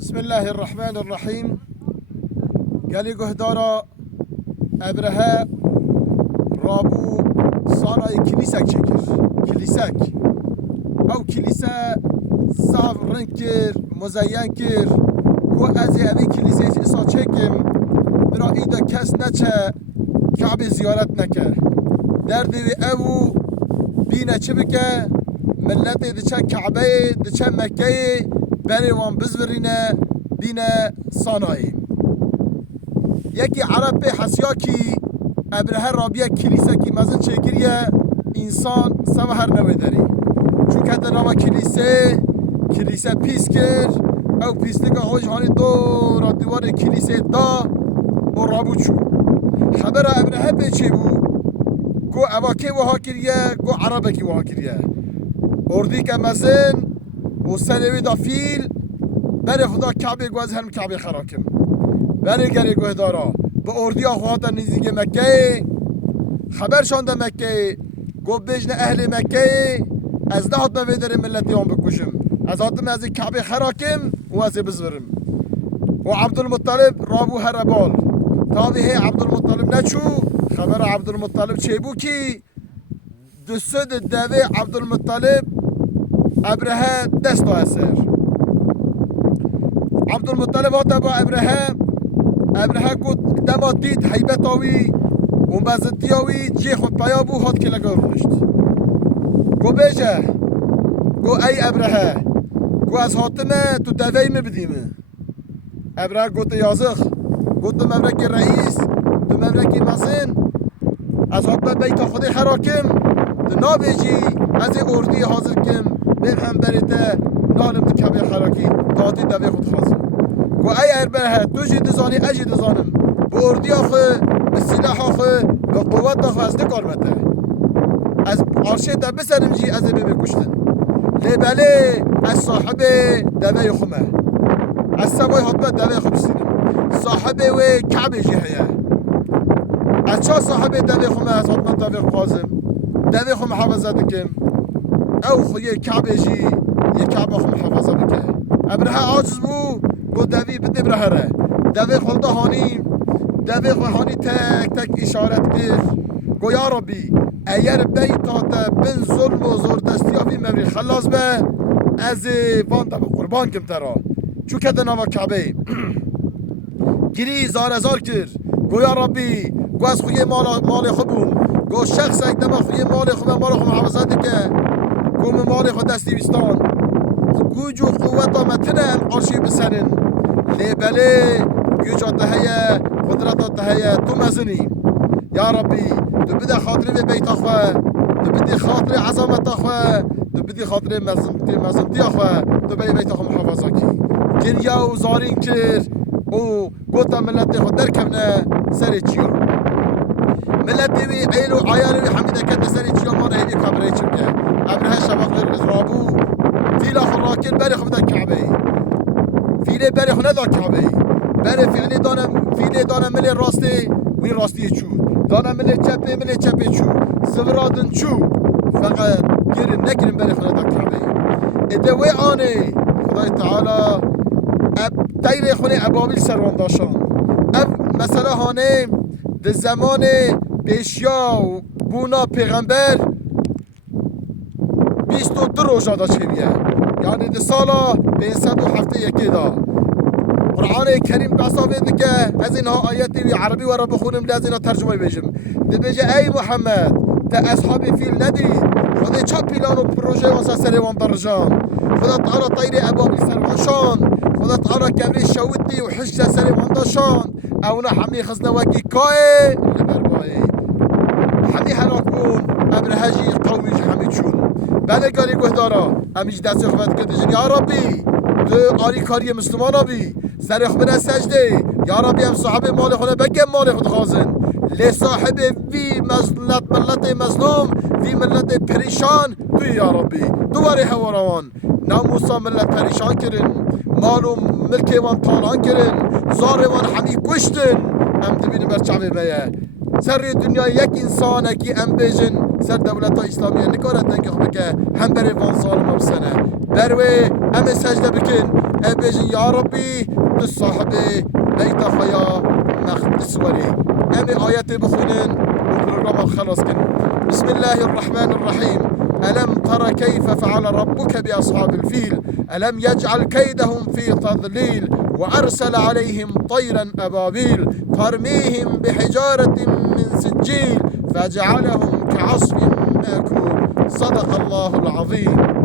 بسم الله الرحمن الرحيم. قالي قهدارا أبرها رابو صانع كنيسك شكر كنيسك أو كنيسة صاف رنكر مزين كر كو أزي أبي كنيسة إصا شكم برا إيدا كس نچه كعب زيارت نكر دردي أبو بينا چبكه ملت دچه كعبه دچه مكه بری وان بزورینه بینه صانعی یکی عرب به حسیاکی ابرهه رابیه کلیسه کی مزن چکریه انسان سوه هر نوی داری چون که در نوه کلیسه پیس کر او پیسنگا هوش هانی دور دیوار کلیسه دا و رابو چو خبر ابرهه به چی بو گو اواکی وها کریه گو عربه کی وها کریه اردی که مزن و سلوی دا فیل بری خدا کعبه گوز هم کعبه خراکم بری گری گوه دارا با اردی آخواتا نزدیک مکه خبر شانده مکه گو بجن اهل مکه از ده حتما ویدر ملتی هم بکشم از حتما از کعبه خراکم و از بزورم و عبدالمطلب رابو هربال تابعه عبدالمطلب نچو خبر عبدالمطلب چه بو کی دسد دوی عبدالمطلب ابرهه دست اثر عبدالمطلب هاتا با ابرهه گفت دما دید حیبت آوی و مزدی آوی جی خود پیا بو هات که لگا رونشت گو بیجه گو ای ابرهه گو از حاتمه تو دوی مبدیمه ابرهه گفت یازخ گفت دو مبرکی رئیس دو مبرکی مزین از حاتمه بیتا خودی خراکم دو نابیجی از اردی حاضر کم بیم هم بریده نالم دو کبه خراکی دادی دوی خود خواست گو ای اربره تو جی دزانی اجی دزانم با اردی آخه به سلاح آخه به قوت آخه از نکار مته از عرشه دا بسرم جی از بی بکشتن لیبله از صاحب دوی خمه از سوای حتمه دوی خم سینم صاحب و کعبه جی هیه از چا صاحب دوی خمه از حتمه دوی خازم دوی خم حفظه دکم او خوی کعبه جی یه کعبه خم حفظه بکه ابرهه عاجز بو گو دوی بده برهره دوی خلده هانی دوی خلده تک تک اشارت کر گو یا ربی ایر بیتات بن ظلم و زور دستیابی مبری خلاص به از وان دا قربان کم ترا چو کده نوا کعبه گیری زار کر گو یا ربی گو از خوی مال خوبم گو شخص یک دمه خوی مال خوب حفظه دکه گو مال خود دستی بستان گوج و قوت آمتنم عرشی بسرن لیبله گوج آتهیه قدرت آتهیه تو مزنی یا ربی تو بده خاطر به بیت آخوه تو بده خاطر عظمت آخوه تو بده خاطر مزنتی آخوه تو به بیت آخوه محافظه کی گریه و زارین کر و گوتا ملت خود درکمنه سر چیا ملت وی عیل و عیال وی حمیده کنه سر چیا ما رهیبی کابره چمکه ابرهه شباق در رابو فیلا خراکر بری خود کعبه فیله بری خود ندا کعبه بری فیله دانم ملی راستی وی راستی چو دانم ملی چپه چو زورادن چو فقط گیرن نگیرن بری خود ندا کعبه ادوی آنه خدای تعالی اب دیر خونه ابابیل سروان داشان اب مثلا هانه ده زمان بیشیا و بونا پیغمبر 22 روزا دا چیویه یعنی ده سالا به 171 دا قرآن کریم بساوه دیگه از اینها آیتی وی عربی ورا بخونم لی از اینها ترجمه بیجم ده بیجه ای محمد ده اصحاب فیل ندید خدا چا پیلان و پروژه واسه سریوان درجان خدا تعالی طیر ابابی سروانشان خدا تعالی کبری شویدی و حشت سریوان داشان اونا حمی خزنواکی کای لبربایی حمی هلاک بون ابرهجی قومی حمی چون بعد کاری گهدارا همیش دست خود کردن یا ربی تو آری کاری مسلمان بی سر خود سجده یا ربی هم صاحب مال خود بگم مال خود خازن لی صاحب وی ملت مظلوم وی ملت پریشان تو یا ربی دوباره هواروان ناموسا ملت پریشان کرن مال و ملک وان تالان کرن زار وان حمی کشتن هم تبین برچعبه بیه سر دنیا یک انسانه کی ام بیجن سر دولت اسلامی نکارت نگه خوبه که هم بری وان ظالم بسنه بروی ام سجده بکن ابيجن يا ربي تصاحبي بيت خيا مخدس وري امي آياتي بخونن وبرنامج خلاص كن. بسم الله الرحمن الرحيم. ألم تر كيف فعل ربك بأصحاب الفيل ألم يجعل كيدهم في تضليل وأرسل عليهم طيرا أبابيل ترميهم بحجارة من سجيل فجعلهم كعصف مأكول. صدق الله العظيم.